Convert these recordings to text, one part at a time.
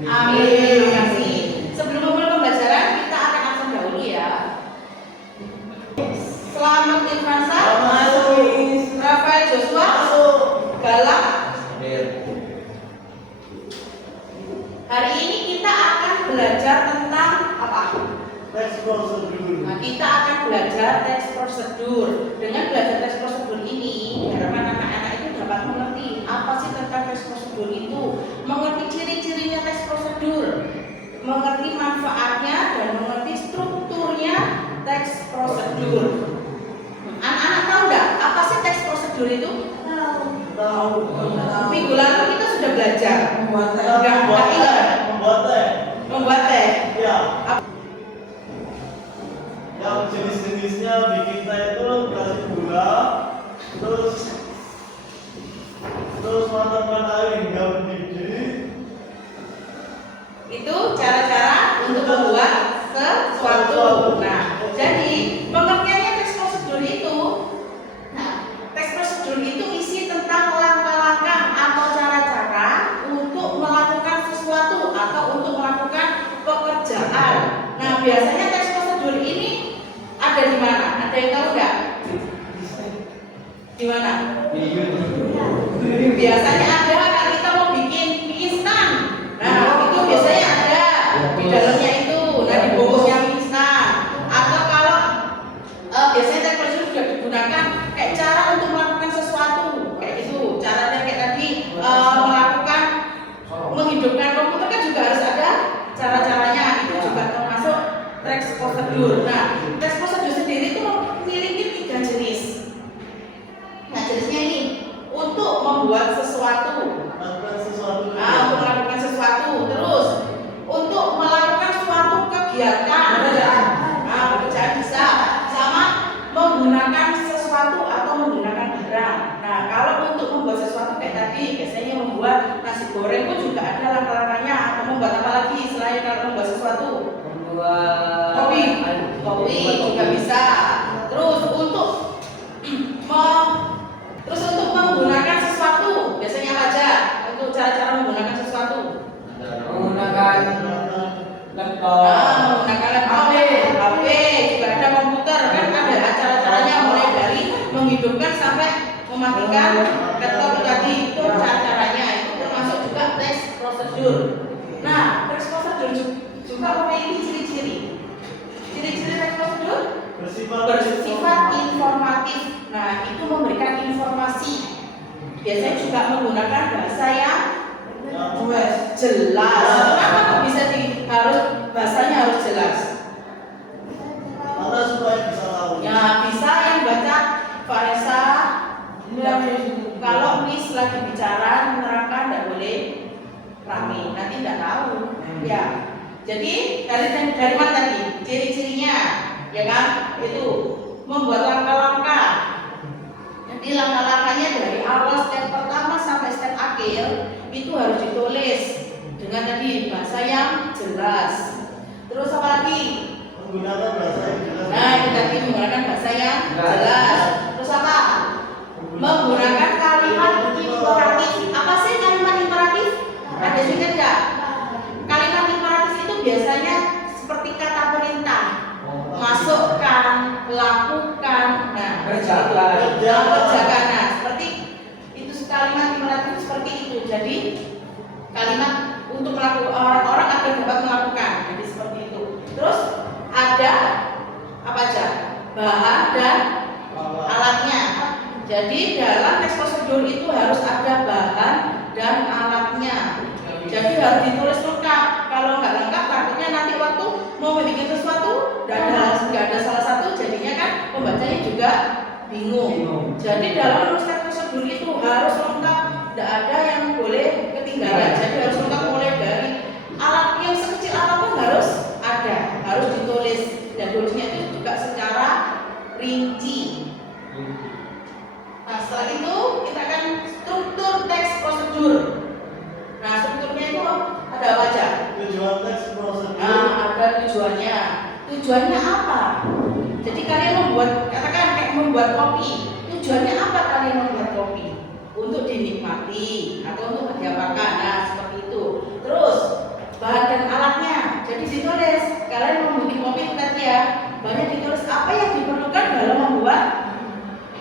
Amin. Terima kasih. Sebelum memulai pembelajaran, kita akan absen dahulu ya. Selamat Irfansa. Rafael Joshua. Galang. Hari ini kita akan belajar tentang apa? Teks prosedur. Nah, kita akan belajar teks prosedur. Dengan belajar teks prosedur ini, diharapkan anak-anak itu dapat mengerti apa sih tentang teks prosedur itu, mengerti ciri-cirinya teks prosedur, mengerti manfaatnya dan mengerti strukturnya teks prosedur. Anak-anak tahu nggak apa sih teks prosedur itu? Tahu. Minggu lalu kita sudah belajar Membuat teh. Ya. Yang jenis-jenisnya bikin teh itu kasih gula, terus matangkan air hingga mendidih. Itu cara-cara untuk membuat sesuatu. Nah, jadi pengertiannya teks prosedur itu. Nah, teks prosedur itu isi tentang langkah-langkah atau cara-cara untuk melakukan sesuatu atau untuk melakukan pekerjaan. Nah, biasanya teks prosedur ini ada di mana? Ada yang tahu nggak? Di mana? Biasanya ada kalau kita mau bikin mie instan. Nah, itu biasanya ada di dalamnya itu. Nah, di bungkusnya mie instan. Atau kalau biasanya teks prosedur juga digunakan kayak cara untuk melakukan sesuatu kayak gitu. Caranya kayak tadi melakukan menghidupkan komputer kan juga harus ada cara-caranya. Itu juga termasuk teks prosedur. Nah, teks prosedur sendiri itu memiliki 3 jenis. Nah, jenisnya ini untuk membuat sesuatu. Nah, untuk melakukan sesuatu. Terus untuk melakukan suatu kegiatan. Nah, pekerjaan bisa. Sama menggunakan sesuatu atau menggunakan barang. Nah, kalau untuk membuat sesuatu kayak tadi, biasanya membuat nasi goreng pun juga ada langkah-langkahnya. Atau membuat apa lagi selain kalau membuat sesuatu? Kopi juga bisa. Terus untuk menggunakan sesuatu, biasanya apa aja? Untuk cara-cara menggunakan sesuatu. Menggunakan laptop. Menggunakan laptop, HP, juga ada komputer kan ada cara-caranya mulai dari menghidupkan sampai mematikan laptop tadi. Itu cara-caranya itu termasuk juga teks prosedur. Nah, teks prosedur juga memiliki ciri-ciri. Ciri-ciri teks prosedur bersifat informatif. Nah, itu memberikan informasi. Biasanya juga menggunakan bahasa yang jelas. Kenapa kok bisa bahasanya harus jelas? Karena supaya bisa tahu. Ya, bisa yang baca Faresa. Kalau Miss lagi bicara menerangkan tidak boleh rame, nanti tidak tahu. Ya. Jadi dari mana tadi? Ciri-cirinya, ya kan? Itu membuat langkah-langkah. Nanti langkah-langkahnya dari awal step pertama sampai step akhir itu harus ditulis dengan tadi bahasa yang jelas. Terus apa lagi? Menggunakan bahasa yang jelas. Nah, itu tadi menggunakan bahasa yang jelas. Terus apa? Menggunakan kalimat imperatif. Apa sih kalimat imperatif? Ada ingat nggak? Kalimat imperatif itu biasanya seperti kata perintah. Masukkan, lakukan, nah, kerjakan. Nah, seperti itu kalimat imperatif seperti itu. Jadi kalimat untuk melakukan orang-orang agar dapat melakukan. Jadi seperti itu. Terus ada apa aja? Bahan dan alatnya. Jadi dalam teks prosedur itu harus ada bahan dan alatnya. Jadi harus ditulis lengkap. Kalau nggak lengkap, takutnya nanti waktu mau bikin sesuatu nggak ada salah satu, jadinya kan pembacanya juga bingung. Jadi dalam menulis teks prosedur itu harus lengkap, tidak ada yang boleh ketinggalan. Jadi harus lengkap mulai dari alat yang sekecil apapun harus ada, harus ditulis dan tulisnya itu juga secara rinci. Nah, setelah itu kita akan struktur teks prosedur. Nah, strukturnya itu ada apa aja? Tujuan teks prosedur. Nah, ada tujuannya. Tujuannya apa? Jadi kalian katakan kayak membuat kopi. Tujuannya apa kalian membuat kopi? Untuk dinikmati atau untuk diapakan? Nah, seperti itu. Terus bahan dan alatnya. Jadi ditulis, kalian mau bikin kopi itu tadi ya, banyak ditulis apa yang diperlukan dalam membuat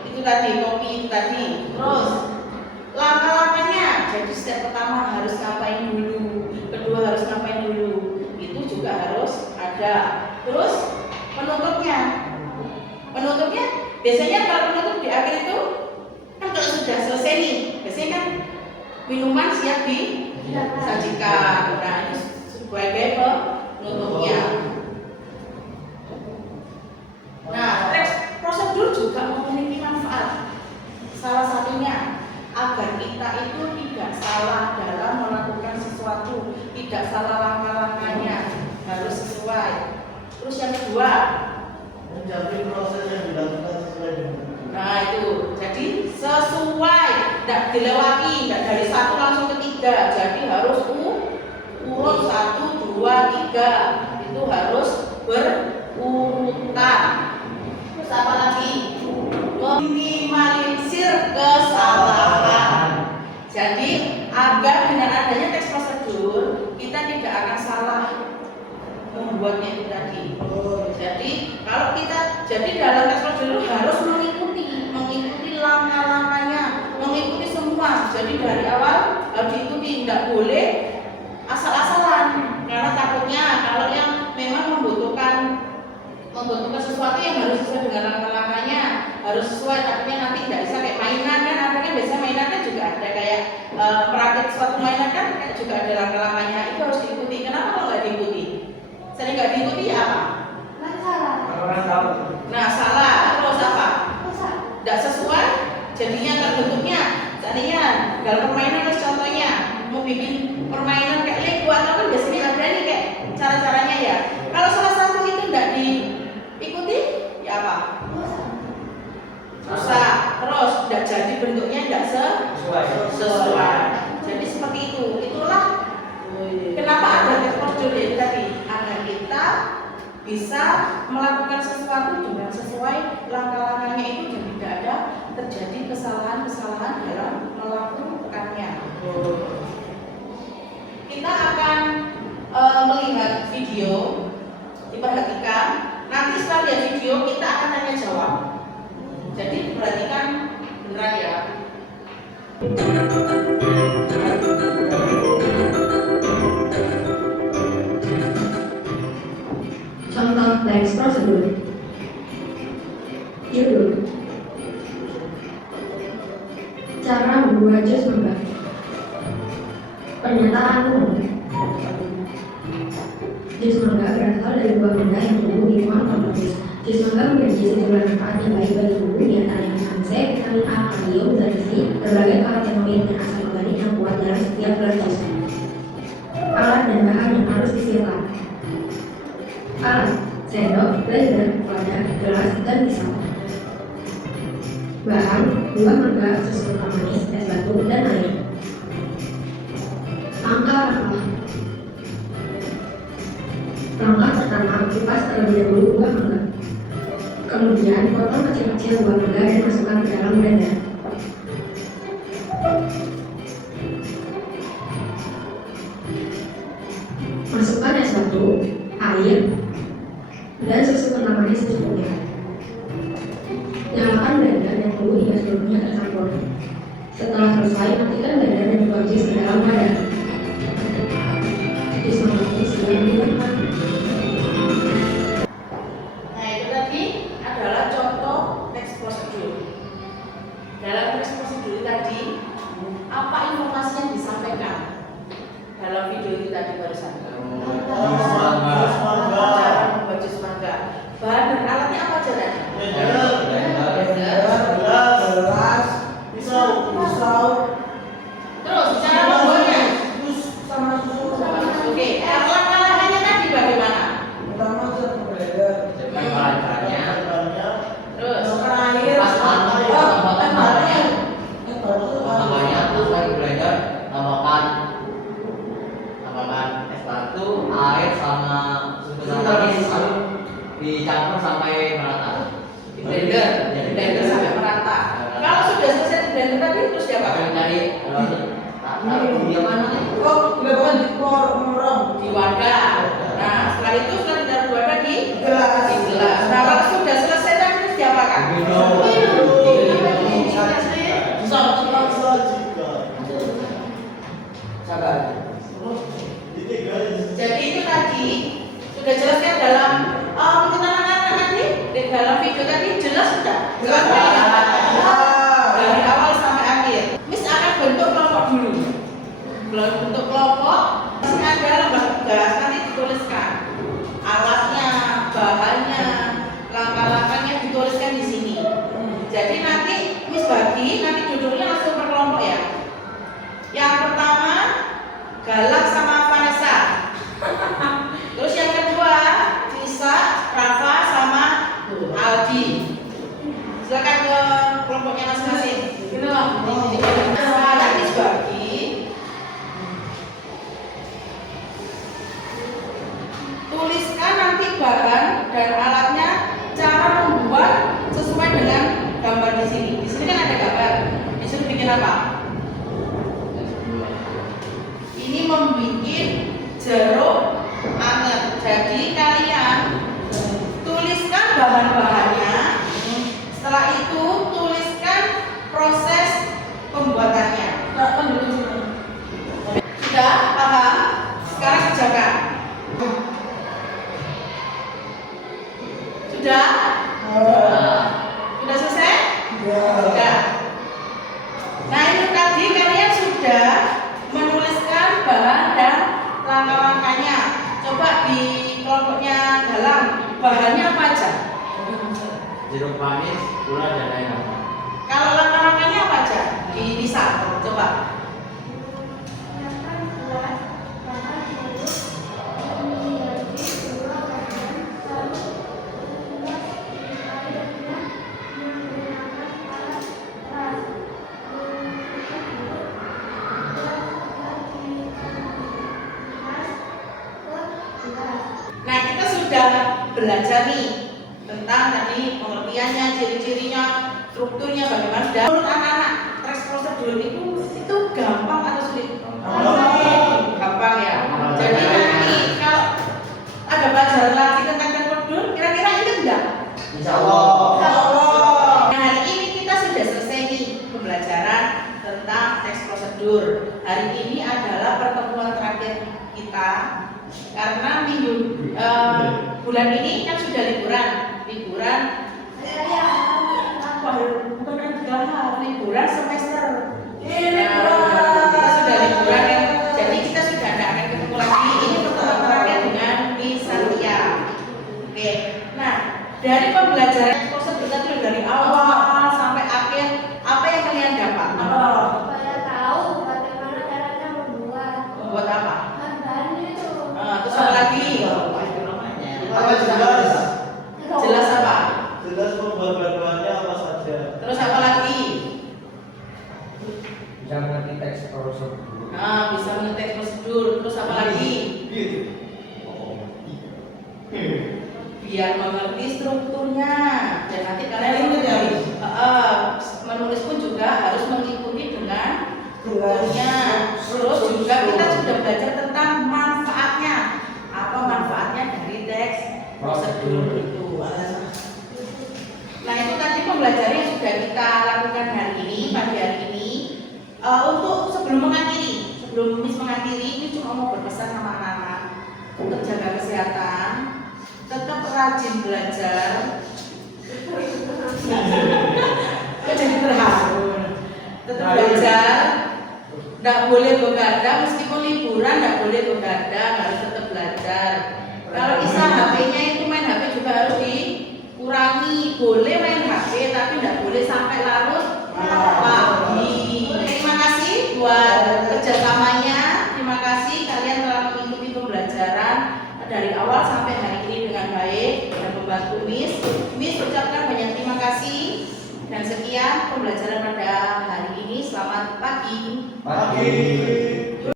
itu tadi, kopi itu tadi. Terus langkah-langkahnya, jadi step pertama harus ngapain dulu, kedua harus ngapain dulu, itu juga harus ada. Terus penutupnya biasanya kalau penutup di akhir itu kan kalau sudah selesai nih, biasanya kan minuman siap disajikan. Nah itu sebagai penutupnya. Nah, teks prosedur juga memiliki manfaat. Salah satunya agar kita itu tidak salah dalam melakukan sesuatu, tidak salah langkah-langkahnya, harus sesuai. Terus yang kedua, menjamin proses yang dilakukan sesuai dengan nah itu, jadi sesuai, tidak dilewati, tidak dari satu langsung ke tiga, jadi harus urut 1, 2, 3, itu harus berurutan. Terus apa lagi? Minimalisir kesalahan. Jadi agar dengan adanya teks prosedur kita tidak akan salah membuatnya itu tadi. Jadi kalau kita dalam teks prosedur harus mengikuti langkah-langkahnya, mengikuti semua. Jadi dari awal harus diikuti, tidak boleh asal-asalan. Karena takutnya kalau yang memang membutuhkan sesuatu yang harus sesuai dengan langkah-langkahnya, harus sesuai, takutnya nanti tidak bisa kayak mainan kan, ada kan biasanya mainan kan juga ada kayak merakit suatu mainan kan juga ada langkah-langkahnya, itu harus diikuti. Kenapa kalau nggak diikuti? Sering nggak diikuti ya apa? Nah salah, terus apa? Tidak sesuai, jadinya terbentuknya. Seandainya dalam permainan contohnya mau bikin permainan kayak Lego atau kan biasanya ada nih kayak cara-caranya ya. Kalau salah satu itu tidak diikuti, ya apa? Susah. Terus tidak jadi bentuknya tidak sesuai. Jadi seperti itu. Itulah kenapa ada teks prosedur itu tadi, agar kita bisa melakukan sesuatu dengan sesuai langkah-langkahnya itu dan tidak ada terjadi kesalahan-kesalahan dalam melakukannya. Kita akan melihat video, diperhatikan. Nanti setelah lihat video kita akan tanya jawab. Jadi perhatikan beneran ya. Contoh teks prosedur. Judul: cara membuat jus mangga. Pernyataan umum: jus mangga berasal dari buah mangga yang tumbuh di ruang tropis. Jus mangga memiliki sejumlah manfaat yang baik bagi tubuh, di antaranya vitamin C, vitamin A, kalium, zat besi, berbagai karotenoid dan asam organik yang kuat dalam setiap gelas jus. Alat dan bahan yang harus disiapkan: alat: sendok, blender, wadah, gelas, dan pisau. Bahan: buah mangga, susu kental manis, es batu, dan air. Langkah-langkah. Langkah pertama, kupas terlebih dahulu buah mangga. Kemudian potong kecil-kecil buah mangga dan masukkan ke dalam blender. Masukkan es batu, air, dan susu kental manis secukupnya. Nyalakan blender dan tunggu hingga seluruhnya tercampur. Setelah selesai, matikan blender dan buang jus ke dalam wadah. Jus mangga ini siap digunakan. Nah itu tadi adalah contoh teks prosedur. Dalam teks prosedur tadi, apa informasi yang disampaikan dalam video itu tadi barusan? Cara membuat jus mangga. Bahan dan alatnya apa aja tadi? gelas, pisau, Terus cara membuatnya? sama susu. Oke, langkah-langkahnya tadi bagaimana? Pertama blender. Terus Terakhir Namanya tuh lagi blender, tambahkan es batu, air sama susu kental manis, lalu dicampur sampai merata. blender sampai merata. Kalau sudah selesai di blender tadi terus diapakan? Cari dia mana? dilakukan di morong. Ini guys. Jadi itu tadi sudah jelaskan dalam anak-anak tadi di dalam video tadi jelas sudah. Dari awal sampai akhir. Miss akan bentuk kelompok dulu. Belum bentuk kelompok, masih ada lembar tugas nanti dituliskan alatnya, bahannya, langkah-langkahnya dituliskan di sini. Jadi nanti Miss bagi nanti duduknya langsung per kelompok ya. Yang pertama Galak sama Vanessa. Terus yang kedua Nisa, Rafa sama Aldi. Silakan ke kelompoknya masing-masing. Sekarang Miss bagi tuliskan nanti bahan dan alatnya, cara membuat sesuai dengan gambar di sini. Di sini kan ada gambar. Disuruh bikin apa? Ini membuat jeruk anget. Jadi kalian tuliskan bahan-bahannya. Setelah itu tuliskan proses pembuatannya. Sudah paham? Sekarang kerjakan. Sudah? Sudah selesai? Sudah. Nah itu tadi kalian sudah menuliskan bahan dan langkah-langkahnya. Coba di kelompoknya dalam bahannya apa aja? Jeruk manis, gula dan lain-lain. Kalau langkah-langkahnya apa aja? Di Nisa, coba. Nah kita sudah belajar nih tentang tadi pengertiannya, ciri-cirinya, strukturnya bagaimana. Dan menurut anak-anak teks prosedur itu gampang atau sulit? Gampang ya. Jadi nanti kalau ada pelajaran lagi tentang teks prosedur, kira-kira ingat enggak? Insya Allah. Nah hari ini kita sudah selesai nih pembelajaran tentang teks prosedur. Hari ini adalah pertemuan terakhir kita. Karena bulan ini kan sudah liburan liburan semester. Kita sudah liburan ya. Jadi kita sudah tidak akan ketemu lagi. Ini pertemuan terakhir dengan Miss Santia. Oke. Nah dari pembelajaran prosedur tadi dari awal sampai akhir, apa yang kalian dapat? Supaya tahu bagaimana caranya Membuat apa? bahan-bahan itu. Terus apa lagi? Jelas. Jelas apa? Jelas membuat bahan-bahannya apa saja. Terus apa lagi? Bisa mengerti teks prosedur. Nah, bisa mengetik prosedur. Terus apa lagi? Biar mengerti strukturnya. Dan nanti kalian menulis pun juga harus mengikuti dengan strukturnya. Terus juga kita sudah belajar tentang manfaatnya. Apa manfaatnya dari teks prosedur itu? Nah itu tadi pembelajaran yang sudah kita lakukan hari ini, pagi hari ini. Untuk sebelum Miss mengakhiri, ini cuma mau berpesan sama anak-anak untuk jaga kesehatan, tetap rajin belajar. Kok jadi terharu? Tetap belajar, tidak boleh begadang meskipun liburan, tidak boleh begadang, harus tetap belajar. Kalau bisa HP-nya itu main HP juga harus dikurangi. Boleh main HP tapi tidak boleh sampai larut pagi. Terima kasih buat kerjasamanya. Terima kasih kalian telah mengikuti pembelajaran dari awal sampai hari ini dengan baik dan membantu Miss. Miss ucapkan banyak terima kasih dan sekian pembelajaran pada hari ini. Selamat pagi. Pagi.